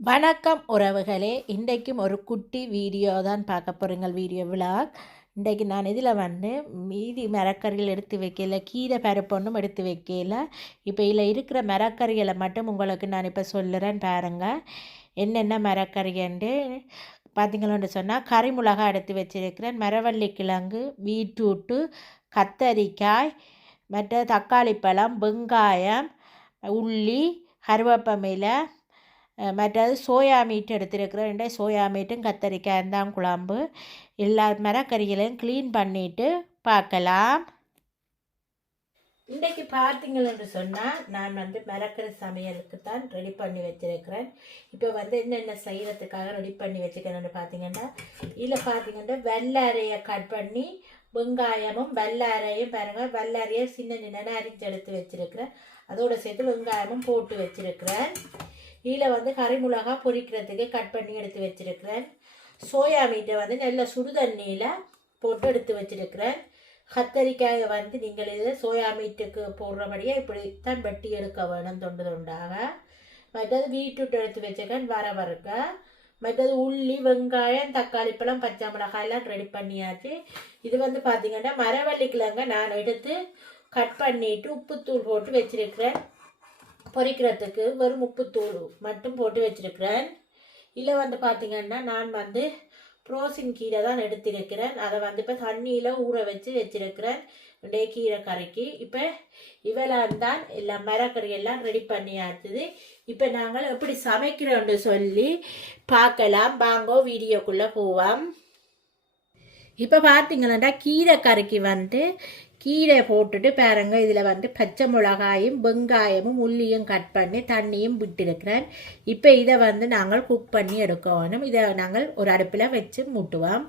வணக்கம் உறவுகளே. இன்றைக்கும் ஒரு குட்டி வீடியோ தான் பார்க்க போகிறீங்க வீடியோ விளாக் இன்றைக்கு நான் இதில் வந்து மீதி மரக்கறிகள் எடுத்து வைக்கல கீரை பருப்பொன்றும் எடுத்து வைக்கல. இப்போ இதில் இருக்கிற மரக்கறிகளை மட்டும் உங்களுக்கு நான் இப்போ சொல்லுறேன் பாருங்கள் என்னென்ன மரக்கறின்ட்டு பார்த்தீங்களோன்னு சொன்னால் கறி மிளகா எடுத்து வச்சிருக்கிறேன். மரவள்ளி கிழங்கு பீட்ரூட்டு கத்தரிக்காய் மற்ற தக்காளி பழம் வெங்காயம் உள்ளி கருவேப்பமிலை மற்றது சோயா மீட் எடுத்துருக்கிறேன் ரெண்டு சோயா மீட்டும் கத்தரிக்காய் தான் குழம்பு எல்லா மரக்கறிகளையும் க்ளீன் பண்ணிட்டு பார்க்கலாம். இன்றைக்கு பார்த்தீங்கன்னு சொன்னால் நான் வந்து மரக்கறி சமையலுக்கு தான் ரெடி பண்ணி வச்சுருக்கிறேன். இப்போ வந்து என்னென்ன செய்கிறதுக்காக ரெடி பண்ணி வச்சுக்கிறேன்னு பார்த்தீங்கன்னா இதில் பார்த்தீங்கன்னா வெள்ளரையை கட் பண்ணி வெங்காயமும் வெள்ளரையும் பாருங்கள் வெள்ளரையை சின்ன சின்ன அரிஞ்சு எடுத்து வச்சிருக்கிறேன். அதோட சேர்த்து வெங்காயமும் போட்டு வச்சுருக்கிறேன். இதில் வந்து கறி மிளகா பொரிக்கிறதுக்கு கட் பண்ணி எடுத்து வச்சிருக்கிறேன். சோயா மீட்டை வந்து நல்ல சுடு தண்ணியில் போட்டு எடுத்து வச்சுருக்கிறேன். கத்தரிக்காயை வந்து நீங்கள் இது சோயா மீட்டுக்கு போடுறபடியே இப்படித்தான் வெட்டி எடுக்க வேணும் தொண்டு தொண்டாக. மற்றது வீட்டுட்டு எடுத்து வச்சிருக்கேன் வர வரக்க மற்றது உள்ளி வெங்காயம் தக்காளி பழம் பச்சை மிளகாயெல்லாம் ரெடி பண்ணியாச்சு. இது வந்து பார்த்தீங்கன்னா மரவள்ளி கிழங்க நான் எடுத்து கட் பண்ணிட்டு உப்புத்தூள் போட்டு வச்சுருக்கிறேன். பொரிக்கிறதுக்கு வெறும் உப்புத்தூள் மட்டும் போட்டு வச்சுருக்கிறேன். இல்லை வந்து பார்த்தீங்கன்னா நான் வந்து ப்ரோசின் கீரை தான் எடுத்திருக்கிறேன். அதை வந்து இப்போ தண்ணியில் ஊற வச்சு வச்சுருக்கிறேன். டே கீரை கறிக்கு இப்போ இவெல்லாம் தான் எல்லாம் மரக்கறி எல்லாம் ரெடி பண்ணியாச்சுது இப்போ நாங்கள் எப்படி சமைக்கிறோன்னு சொல்லி பார்க்கலாம். வாங்கோ வீடியோக்குள்ளே போவோம். இப்போ பார்த்தீங்கன்னா கீரை கறிக்கு வந்து கீரை போட்டுட்டு பாருங்க. இதில் வந்து பச்சை மிளகாயும் வெங்காயமும் உள்ளியும் கட் பண்ணி தண்ணியும் விட்டுருக்கிறேன். இப்போ இதை வந்து நாங்கள் குக் பண்ணி எடுக்கணும். இதை நாங்கள் ஒரு அடுப்பில் வச்சு மூட்டுவோம்.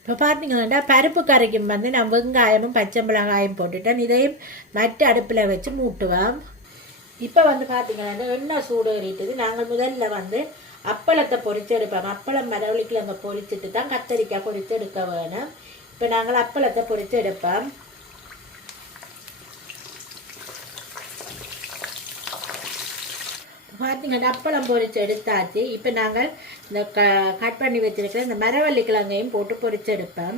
இப்போ பார்த்தீங்கன்னா பருப்பு கறிக்கும் வந்து நான் வெங்காயமும் பச்சை மிளகாயும் போட்டுட்டேன். இதையும் மற்ற அடுப்பில் வச்சு மூட்டுவோம். இப்போ வந்து பார்த்தீங்கன்னா எண்ணெய் சூடு ஏறிட்டுது. நாங்கள் முதல்ல வந்து அப்பளத்தை பொரிச்சு எடுப்போம். அப்பளம் மரவழிக்கில் அங்கே பொரிச்சிட்டு தான் கத்தரிக்காய் பொரித்து எடுக்க வேணும். இப்போ நாங்கள் அப்பளத்தை பொரித்து எடுப்போம். பார்த்தீங்கன்னா அப்பளம் பொறிச்சு எடுத்தாச்சு. இப்போ நாங்கள் இந்த க கட் பண்ணி வச்சிருக்கிற இந்த மரவள்ளி கிழங்கையும் போட்டு பொறிச்சு எடுப்பேன்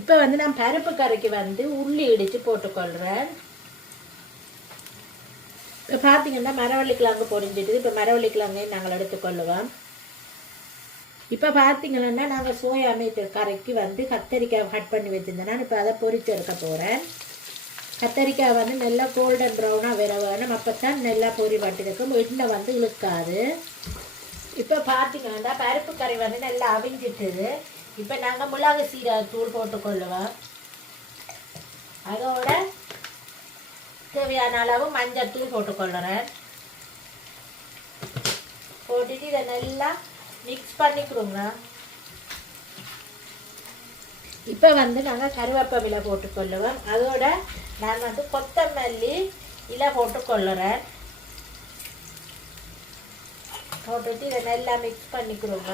இப்போ வந்து நான் பருப்பு கறிக்கு வந்து உள்ளி இடித்து போட்டுக்கொள்கிறேன் இப்போ பார்த்தீங்கன்னா மரவள்ளி கிழங்கு பொரிஞ்சிட்டு இப்போ மரவள்ளி கிழங்கையும் நாங்கள் எடுத்துக்கொள்ளுவோம். இப்போ பார்த்தீங்கன்னா நாங்கள் சோயா மீட் கறிக்கு வந்து கத்தரிக்காய் கட் பண்ணி வச்சுருந்தேன். நான் இப்போ அதை பொரிச்சு எடுக்க போகிறேன் கத்தரிக்காய் வந்து நல்லா கோல்டன் ப்ரௌனாக வர வேணும். அப்போ தான் நல்லா பொறி வட்டிருக்கும் எண்ணெய் வந்து இழுக்காது. இப்போ பார்த்தீங்கன்னா பருப்பு கறி வந்து நல்லா அவிஞ்சிட்டுது. இப்போ நாங்கள் மிளகு சீரக தூள் போட்டுக்கொள்ளுவோம். அதோட தேவையான அளவு மஞ்சள் தூள் போட்டுக்கொள்ளுறேன். போட்டுட்டு இதை நல்லா மிக்ஸ் பண்ணிக்கிறோங்க இப்போ வந்து நாங்கள் கருவேப்பமிலை போட்டுக்கொள்ளுவோம். அதோட நான் வந்து கொத்தமல்லி இலை போட்டுக்கொள்ளுறேன். போட்டுட்டு இதை நல்லா மிக்ஸ் பண்ணிக்கிறோங்க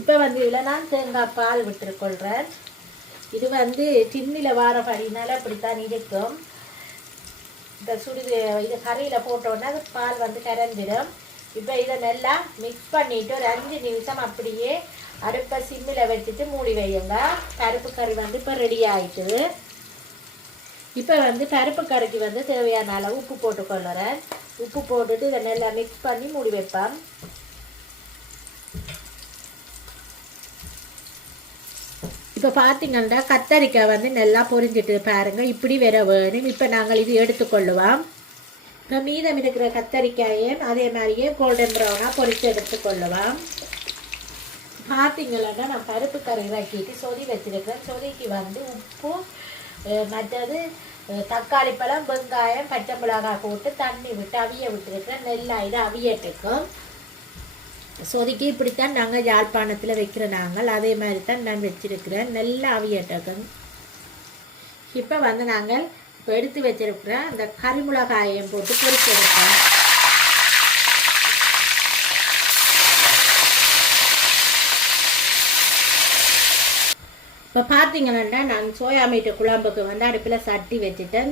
இப்போ வந்து இதில் நான் தேங்காய் பால் விட்டுருக்கொள்கிறேன் இது வந்து டின்னில் வாரப்படினால அப்படித்தான் இருக்கும். இந்த சுடுது இது கறியில் போட்டோன்னே அது பால் வந்து கரைஞ்சிடும். இப்போ இதை நல்லா மிக்ஸ் பண்ணிவிட்டு ஒரு அஞ்சு நிமிஷம் அப்படியே அடுப்பை சிம்மில் வச்சுட்டு மூடி வையுங்க. பருப்பு கறி வந்து இப்போ ரெடி ஆகிட்டு இப்போ வந்து பருப்பு கறிக்கு வந்து தேவையான அளவு உப்பு போட்டுக்கொள்ளுறேன். உப்பு போட்டுட்டு இதை நல்லா மிக்ஸ் பண்ணி மூடி வைப்பேன். இப்போ பார்த்தீங்கன்னா கத்தரிக்காய் வந்து நல்லா பொரிஞ்சிட்டு பாருங்கள் இப்படி வேற வேணும். இப்போ நாங்கள் இது எடுத்துக்கொள்ளுவோம். இப்போ மீதம் இருக்கிற கத்தரிக்காயையும் அதே மாதிரியே கோல்டன் ப்ரௌனாக பொரித்து எடுத்துக்கொள்ளுவோம் பார்த்தீங்கன்னா நான் பருப்பு கறி வக்கிட்டு சொதி வச்சிருக்கிறேன். சொதிக்கு வந்து உப்பு மற்றது தக்காளி பழம் வெங்காயம் பச்சை மிளகாய் போட்டு தண்ணி விட்டு அவிய விட்டுருக்கிறேன். நெல்லா இது அவியட்டுக்கும் சொதுக்கி இப்படித்தான் நாங்கள் யாழ்ப்பாணத்தில் வைக்கிற நாங்கள். அதே மாதிரி தான் நான் வச்சிருக்கிறேன். நல்லா அவியட்டுக்கும் இப்போ வந்து நாங்கள் இப்போ எடுத்து வச்சிருக்கிற அந்த கரிமிளகாயம் போட்டு பொரிச்செடுப்போம் இப்போ பார்த்தீங்கன்னா நான் சோயா மீட்டு குழம்புக்கு வந்து அடுப்பில் சட்டி வச்சுட்டேன்.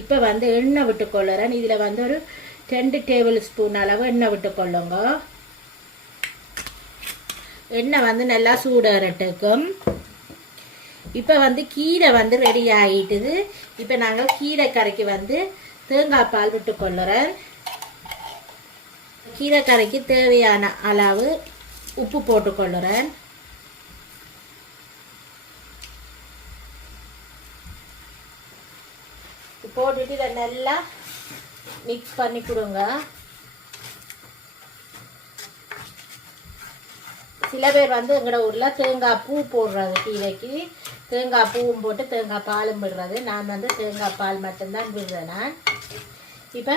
இப்போ வந்து எண்ணெய் விட்டு கொள்ளுறேன். இதில் வந்து ஒரு ரெண்டு டேபிள் ஸ்பூன் அளவு எண்ணெய் விட்டு கொள்ளுங்க. எண்ணெய் வந்து நல்லா சூடறட்டுக்கும் இப்போ வந்து கீரை வந்து ரெடி ஆகிட்டுது இப்போ நாங்கள் கீரை கரைக்கு வந்து தேங்காய் பால் விட்டு கொள்ளுறேன். கீரை கரைக்கு தேவையான அளவு உப்பு போட்டு கொள்ளுறேன். போட்டுட்டு இதை நல்லா மிக்ஸ் பண்ணி கொடுங்க. சில பேர் வந்து எங்களோட ஊரில் தேங்காய் பூ போடுறாங்க கீரைக்கு. தேங்காய் பூவும் போட்டு தேங்காய் பாலும் விடுறது. நான் வந்து தேங்காய் பால் மட்டும்தான் விடுறேன் நான். இப்போ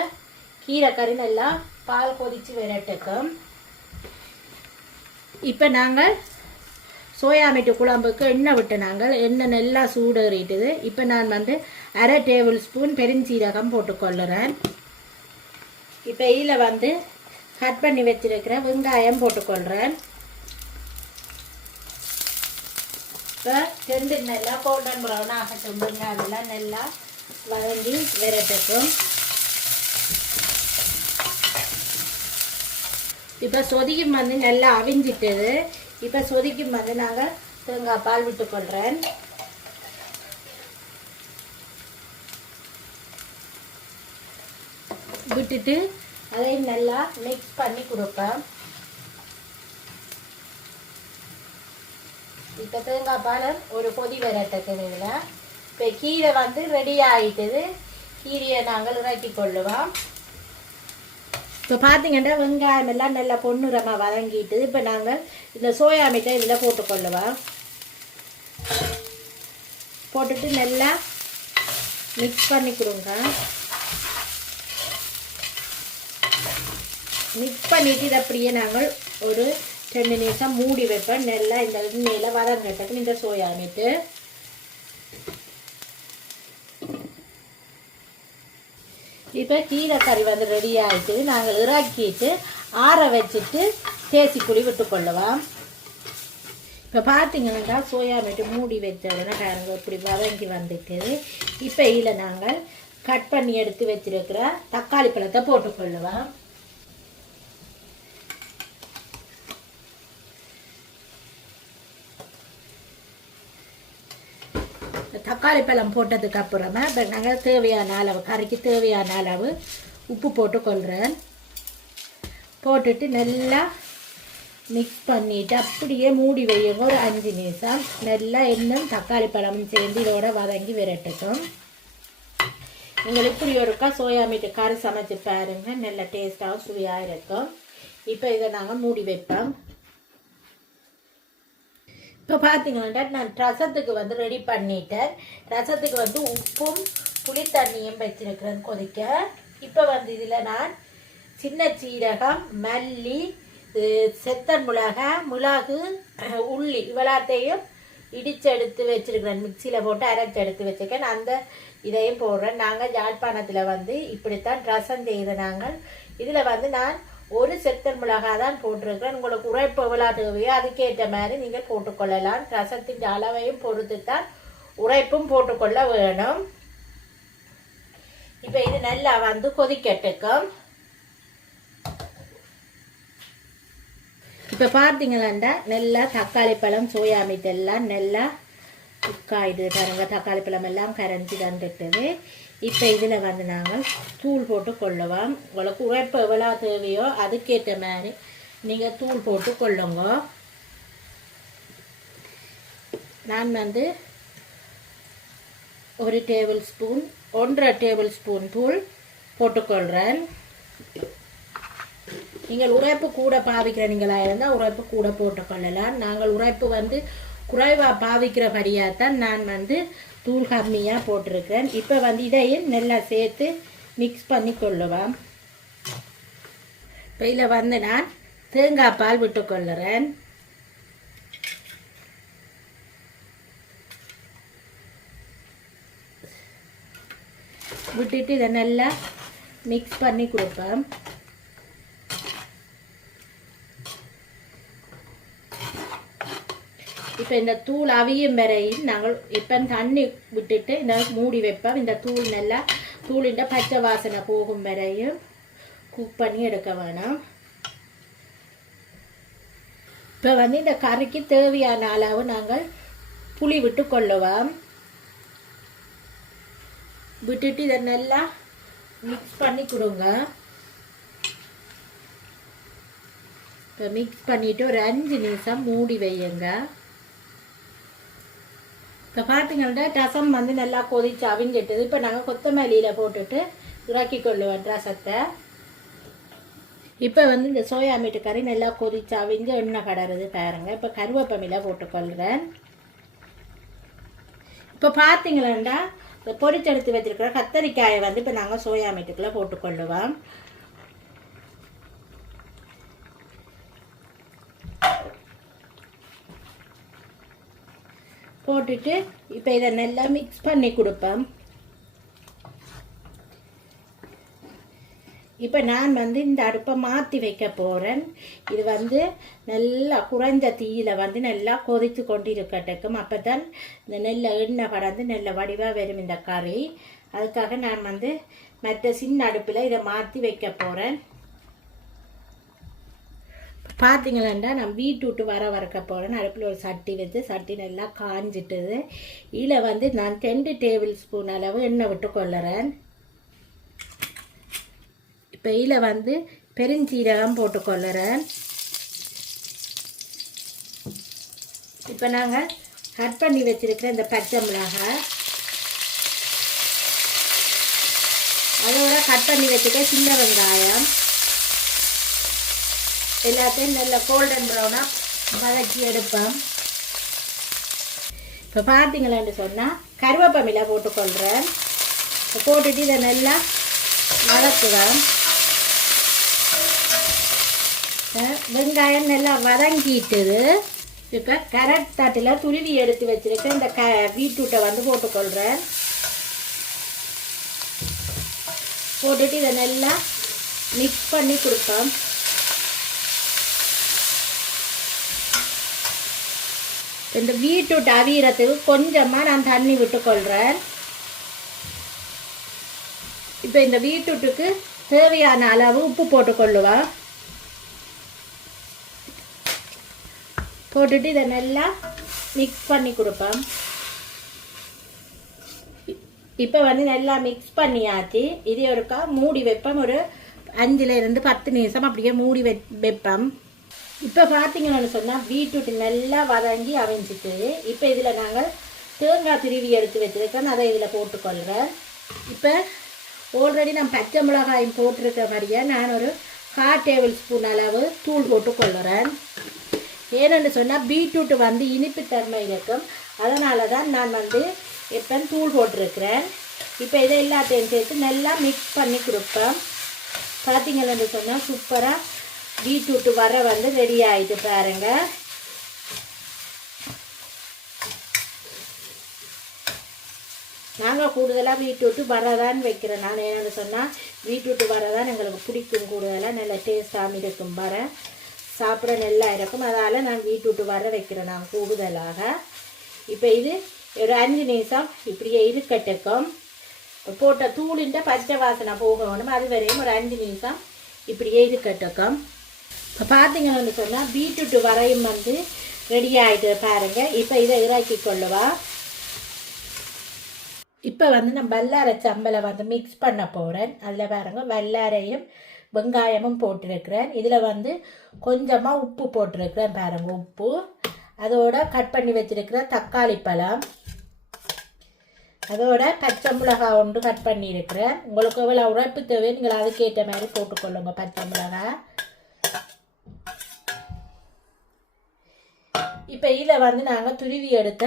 கீரை கறி நல்லா பால் கொதித்து விரட்டுக்கும் இப்போ நாங்கள் சோயா மீட்டு குழம்புக்கு எண்ணெய் விட்டு நாங்கள் எண்ணெய் நல்லா சூடேறிட்டுது. இப்போ நான் வந்து அரை டேபிள் ஸ்பூன் பெருஞ்சீரகம் போட்டுக்கொள்ளுறேன் இப்போ இதில் வந்து கட் பண்ணி வச்சிருக்கிற வெங்காயம் போட்டுக்கொள்கிறேன் இப்போ ரெண்டு நல்லா கோல்டன் ப்ரௌன் ஆகட்டும் அதெல்லாம் நல்லா வதங்கி விரட்டுக்கும் இப்போ சொதிக்கும் வந்து நல்லா அவிஞ்சிட்டது இப்போ சொதிக்கும் வந்து நாங்கள் தேங்காய் பால் விட்டு கொள்கிறேன் விட்டுட்டு அதையும் நல்லா மிக்ஸ் பண்ணி கொடுப்பேன் இப்போ தேங்காய் பாலம் ஒரு கொதி வரட்டுக்குது இதில். இப்போ கீரை வந்து ரெடி ஆகிட்டது கீரையை நாங்கள் இறக்கி கொள்ளுவோம். இப்போ பார்த்தீங்கன்னா வெங்காயம் எல்லாம் நல்லா பொன்னுரமாக வதங்கிட்டு இப்போ நாங்கள் இந்த சோயா மீட்டை இதில் போட்டுக்கொள்ளுவோம் போட்டுட்டு நல்லா மிக்ஸ் பண்ணிக்கிறோங்க. மிக்ஸ் பண்ணிவிட்டு இதை அப்படியே நாங்கள் ஒரு ரெண்டு நிமிஷம் மூடி வைப்பேன். நல்லா இந்த எண்ணெயில் வதங்கட்டுக்கு இந்த சோயா மீட்டு இப்போ கீரைக்கறி கறி வந்து ரெடி ஆகிட்டு நாங்கள் இறக்கிட்டு ஆற வச்சுட்டு தேசி புளி விட்டுக்கொள்ளுவோம் இப்போ பார்த்தீங்கன்னா சோயா மீட்டு மூடி வச்ச உடனே பாருங்க இப்படி வதங்கி வந்துட்டுது இப்போ இதில் நாங்கள் கட் பண்ணி எடுத்து வச்சிருக்கிற தக்காளி பழத்தை போட்டுக்கொள்ளுவோம் தக்காளி பழம் போட்டதுக்கு அப்புறமா இப்போ நாங்கள் தேவையான அளவு கறிக்கு தேவையான அளவு உப்பு போட்டு கொள்கிறேன் போட்டுட்டு நல்லா மிக்ஸ் பண்ணிவிட்டு அப்படியே மூடி வையுங்க. ஒரு அஞ்சு நிமிஷம். நல்லா எண்ணெய் தக்காளி பழமும் சேர்ந்து இதோட வதங்கி விரட்டட்டும். நீங்கள் இப்படி ஒருக்கா சோயா மீட்டு கறி சமைச்சு பாருங்கள் நல்ல டேஸ்ட்டாகவும் சுவையாக இருக்கும். இப்போ இதை நாங்கள் மூடி வைப்போம். இப்போ பார்த்தீங்கன்னா நான் ரசத்துக்கு வந்து ரெடி பண்ணிட்டேன். ரசத்துக்கு வந்து உப்பும் புளி தண்ணியும் வச்சிருக்கிறேன் கொதிக்க. இப்போ வந்து இதில் நான் சின்ன சீரகம் மல்லி செத்தன் மிளகாய் மிளகு உள்ளி இவ்வளோத்தையும் இடிச்செடுத்து வச்சிருக்கிறேன். மிக்சியில் போட்டு அரைச்சி எடுத்து வச்சுருக்கேன். அந்த இதையும் போடுறேன். நாங்கள் யாழ்ப்பாணத்தில் வந்து இப்படித்தான் ரசம் செய்த நாங்கள். இதில் வந்து நான் ஒரு செத்தல் மிளகாய் தான் போட்டிருக்கிறேன். உங்களுக்கு உரைப்பு எவ்வளோ தேவையோ அதுக்கேற்ற மாதிரி நீங்கள் போட்டுக்கொள்ளலாம். ரசத்தின் அளவையும் பொறுத்து தான் உரைப்பும் போட்டுக்கொள்ள வேணும். இப்போ இது நல்லா வந்து கொதிக்கட்டுக்கும். இப்போ பார்த்தீங்கன்னா நல்லா தக்காளி பழம் சோயா மீட் எல்லாம் நல்லா குக்காயிடுது பாருங்கள் தக்காளி பழம் எல்லாம் கரைஞ்சி தந்துட்டுது இப்போ இதில் வந்து நாங்கள் தூள் போட்டு கொள்ளுவோம். உங்களுக்கு உழைப்பு எவ்வளோ தேவையோ அதுக்கேற்ற மாதிரி நீங்கள் தூள் போட்டு கொள்ளுங்க. நான் வந்து ஒரு டேபிள் ஸ்பூன் ஒன்றரை டேபிள் ஸ்பூன் தூள் போட்டுக்கொள்கிறேன் நீங்கள் உரைப்பு கூட பாவிக்கிற நீங்களாக இருந்தால் உரைப்பு கூட போட்டுக்கொள்ளலாம் நாங்கள் உரைப்பு வந்து குறைவாக பாவிக்கிறபடியாக தான் நான் வந்து தூள் கம்மியாக போட்டிருக்கேன். இப்போ வந்து இதையும் நல்லா சேர்த்து மிக்ஸ் பண்ணி கொள்ளுவேன் இப்போ இதில் வந்து நான் தேங்காய் பால் விட்டுக்கொள்ளுறேன் விட்டுட்டு இதை நல்லா மிக்ஸ் பண்ணி கொடுப்பேன் இப்போ இந்த தூள் அவியும் வரையும் நாங்கள் இப்போ தண்ணி விட்டுட்டு இந்த மூடி வைப்போம். இந்த தூள் நல்லா தூளிൻ്റെ பச்சை வாசனை போகும் வரையும் குக் பண்ணி எடுக்க வேணும். இப்போ வந்து இந்த கறிக்கு தேவையான அளவு நாங்கள் புளி விட்டு கொள்ளுவோம். விட்டுட்டு இதை நல்லா மிக்ஸ் பண்ணி கொடுங்க. இப்போ மிக்ஸ் பண்ணிவிட்டு ஒரு அஞ்சு நிமிஷம் மூடி வையுங்க. இப்போ பார்த்தீங்கன்னா ரசம் வந்து நல்லா கொதிச்சு அவிஞ்சிட்டது. இப்போ நாங்கள் கொத்தமல்லியில் போட்டுட்டு இறக்கி கொள்ளுவோம் ரசத்தை. இப்போ வந்து இந்த சோயா மீட்டு கறி நல்லா கொதிச்சு அவிஞ்சு எண்ணெய் கடறது பாருங்க. இப்போ கருவேப்பமில போட்டுக்கொள்கிறேன் இப்போ பார்த்தீங்களா இந்த பொரிச்செடுத்து வச்சிருக்கிற கத்தரிக்காயை வந்து இப்போ நாங்கள் சோயா மீட்டுக்குள்ளே போட்டுக்கொள்ளுவோம் போட்டுட்டு இப்போ இதை நல்லா மிக்ஸ் பண்ணி கொடுப்பேன் இப்போ நான் வந்து இந்த அடுப்பை மாற்றி வைக்க போகிறேன் இது வந்து நல்லா குறைந்த தீயில் வந்து நல்லா கொதித்து கொண்டிருக்கட்டும். அப்போ தான் இந்த நெல்லை எண்ணெய் படந்து நல்ல வடிவாக வரும் இந்த கறி. அதுக்காக நான் வந்து மற்ற சின்ன அடுப்பில் இதை மாற்றி வைக்க போகிறேன் பார்த்தீங்களா நான் வீட்டு விட்டு வர வரக்க போகிறேன் அடுப்பில் ஒரு சட்டி வச்சு சட்டி நல்லா காஞ்சிட்டுது. இதில் வந்து நான் ரெண்டு டேபிள் ஸ்பூன் அளவு எண்ணெய் விட்டு கொள்ளுறேன் இப்போ இதில் வந்து பெருஞ்சீரகம் போட்டுக்கொள்ளுறேன் இப்போ நாங்கள் கட் பண்ணி வச்சிருக்கிற இந்த பச்சை மிளகாய் அதோட கட் பண்ணி வச்சுக்க சின்ன வெங்காயம் எல்லாத்தையும் நல்ல கோல்டன் ப்ரௌனாக வதக்கி எடுப்பேன். இப்போ பார்த்தீங்களான்னு சொன்னால் கருவேப்பமில போட்டுக்கொள்கிறேன் இப்போ போட்டுட்டு இதை நல்லா வதக்குவேன். வெங்காயம் நல்லா வதங்கிட்டுது. இப்போ கரட் தட்டில் துருவி எடுத்து வச்சிருக்கேன் இந்த க பீட்ரூட்டை வந்து போட்டுக்கொள்கிறேன் போட்டுட்டு இதை நல்லா மிக்ஸ் பண்ணி கொடுப்பேன். இந்த பீட்ரூட் அவியறதுக்கு கொஞ்சமாக நான் தண்ணி விட்டுக்கொள்கிறேன் இப்போ இந்த பீட்ரூட்டுக்கு தேவையான அளவு உப்பு போட்டுக்கொள்ளுவேன் போட்டுட்டு இதை நல்லா மிக்ஸ் பண்ணி கொடுப்பேன் இப்போ வந்து நல்லா மிக்ஸ் பண்ணியாச்சு. இது ஒருக்கா மூடி வைப்பேன் ஒரு அஞ்சுலேருந்து பத்து நிமிஷம் அப்படியே மூடி வெ வைப்பேன் இப்போ பார்த்தீங்கன்னு சொன்னால் பீட்ரூட் நல்லா வதங்கி அவிஞ்சிட்டு இப்போ இதில் நாங்கள் தேங்காய் திருவி எடுத்து வச்சுருக்கேன். அதை இதில் போட்டுக்கொள்கிறேன் இப்போ ஆல்ரெடி நான் பச்சை மிளகாயும் போட்டிருக்க மாதிரியே நான் ஒரு கால் டேபிள் ஸ்பூன் அளவு தூள் போட்டு கொள்கிறேன் ஏன்னு சொன்னால் பீட்ரூட் வந்து இனிப்பு தன்மை இருக்கும். அதனால தான் நான் வந்து இப்போ தூள் போட்டிருக்கிறேன். இப்போ இதை எல்லாத்தையும் சேர்த்து நல்லா மிக்ஸ் பண்ணி கொடுப்பேன். பார்த்தீங்கன்னு சொன்னால் சூப்பராக பீட்ரூட் வர வந்து ரெடி ஆகிட்டு பாருங்க. நாங்கள் கூடுதலாக பீட்ரூட்டு வரதான் வைக்கிறேன். நான் என்னென்னு சொன்னால் பீட்ரூட்டு வரதான் எங்களுக்கு பிடிக்கும் கூடுதலாக நல்ல டேஸ்டாக இருக்கும் வர சாப்பிட நல்லா இருக்கும். அதால் நான் பீட்ரூட்டு வர வைக்கிறேன் நான் கூடுதலாக. இப்போ இது ஒரு அஞ்சு நிமிஷம் இப்படியே இருக்கட்டுக்கும் போட்ட தூளிൻ്റെ பச்சை வாசனை போகணும். அது வரையும் ஒரு அஞ்சு நிமிஷம் இப்படியே இருக்கட்டுக்கும் இப்போ பார்த்தீங்கன்னு சொன்னால் பீட்ரூட் வரையும் வந்து ரெடி ஆகிட்டு பாருங்கள் இப்போ இதை இறக்கி கொள்ளுவா. இப்போ வந்து நான் வல்லாரை சம்பலை வந்து மிக்ஸ் பண்ண போகிறேன் அதில் பாருங்க வல்லாரையும் வெங்காயமும் போட்டிருக்கிறேன். இதில் வந்து கொஞ்சமாக உப்பு போட்டிருக்கிறேன் பாருங்க உப்பு. அதோட கட் பண்ணி வச்சிருக்கிற தக்காளி பழம். அதோட பச்சை மிளகாய் ஒன்று கட் பண்ணியிருக்கிறேன். உங்களுக்கு எவ்வளோ உழைப்பு தேவை நீங்கள் அதுக்கேற்ற மாதிரி போட்டுக்கொள்ளுங்க பச்சை மிளகாய். இப்போ இதில் வந்து நாங்கள் துருவி எடுத்த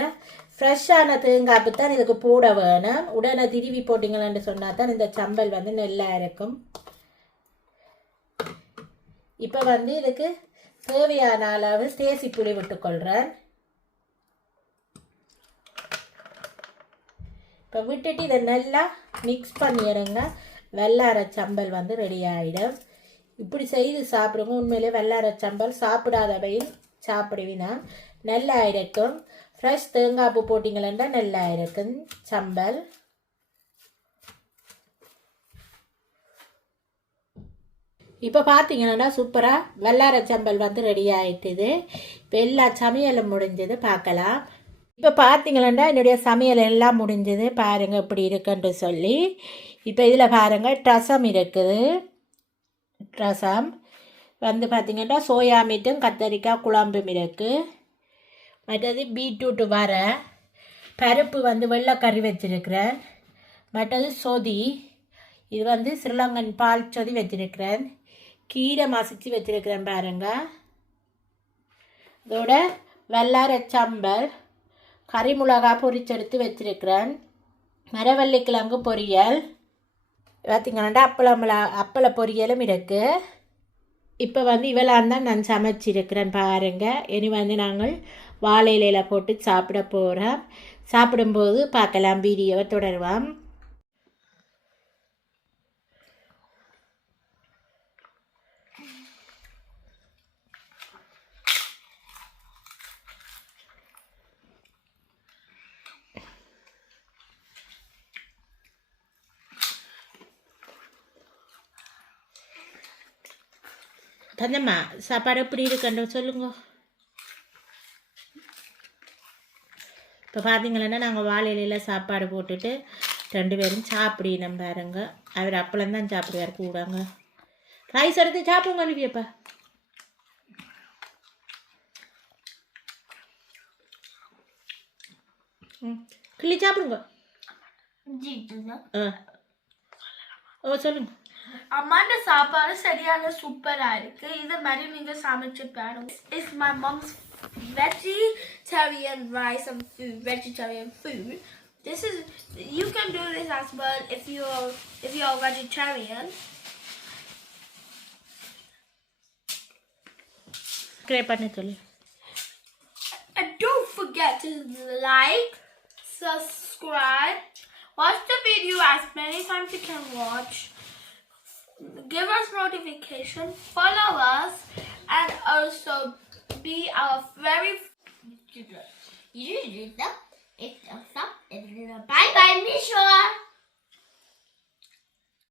ஃப்ரெஷ்ஷான தேங்காய்ப்பு தான் இதுக்கு போட வேணும். உடனே திருவி போட்டிங்களான்னு சொன்னால் தான் இந்த சம்பல் வந்து நல்லா இருக்கும். இப்போ வந்து இதுக்கு தேவையான அளவு தேசி புளி விட்டுக்கொள்கிறேன் இப்போ விட்டுட்டு இதை நல்லா மிக்ஸ் பண்ணிடுங்க. வெள்ளார சம்பல் வந்து ரெடி ஆகிடும் இப்படி செய்து சாப்பிடுங்க. உண்மையிலே வெள்ளார சம்பல் சாப்பிடாதவையும் சாப்பிடுவினா நல்லா இருக்கும் ஃப்ரெஷ் தேங்காய் பூ போட்டிங்களா நல்லா இருக்கும் சம்பல். இப்போ பார்த்தீங்கன்னா சூப்பராக வெள்ளார சம்பல் வந்து ரெடி ஆகிட்டுது இப்போ எல்லா சமையலும் முடிஞ்சது பார்க்கலாம். இப்போ பார்த்தீங்களா என்னுடைய சமையல் எல்லாம் முடிஞ்சது. பாருங்கள் இப்படி இருக்குன்னு சொல்லி. இப்போ இதில் பாருங்கள் ரசம் இருக்குது. ரசம். வந்து பார்த்தீங்கன்னா சோயா மீட்டும் கத்தரிக்காய் குழம்பும் இருக்குது மற்றது பீட்ரூட்டு வர பருப்பு வந்து வெள்ளைக்கறி வச்சிருக்கிறேன். மற்றது சொதி இது வந்து ஸ்ரீலங்கன் பால் சொதி வச்சிருக்கிறேன். கீரை மசிச்சு வச்சிருக்கிறேன் பாருங்க. இதோட வெள்ளார சம்பல் கறி மிளகா பொரிச்செடுத்து வச்சிருக்கிறேன். மரவள்ளி கிழங்கு பொரியல் பார்த்தீங்கன்னா அப்பளம் அப்பள பொரியலும் இருக்குது இப்போ வந்து இவெல்லாம் தான் நான் சமைச்சிருக்கிறேன் பாருங்க. இனி வந்து நாங்கள் வாழை இலையில போட்டு சாப்பிட போகிறோம் சாப்பிடும்போது பார்க்கலாம் வீடியோவை தொடருவோம். தந்தம்மா சாப்பாடு எப்படி இருக்குன்னு சொல்லுங்க. இப்போ பார்த்தீங்களன்னா நாங்கள் வாழை இலையில சாப்பாடு போட்டுட்டு ரெண்டு பேரும் சாப்பிடணும் பாருங்க. அவர் அப்பளம் தான் சாப்பிடுவார் கூடாங்க. ரைஸ் எடுத்து சாப்பிடுங்க அனுப்பியப்பா. கிள்ளி சாப்பிடுங்க. ஆ. ஓ சொல்லுங்க. அம்மாண்ட சாப்பாடு சரியான சூப்பரா இருக்கு இது மாதிரி நீங்க சமைச்சு பாருங்க is my mom's vegetarian rice and food vegetarian food this is you can do this as well if you're if you're vegetarian ஸ்க்ரே பண்ண சொல்லு and don't forget to like subscribe watch the video as many times you can watch give us notification, follow us, and also be our very. Bye bye, Mishra.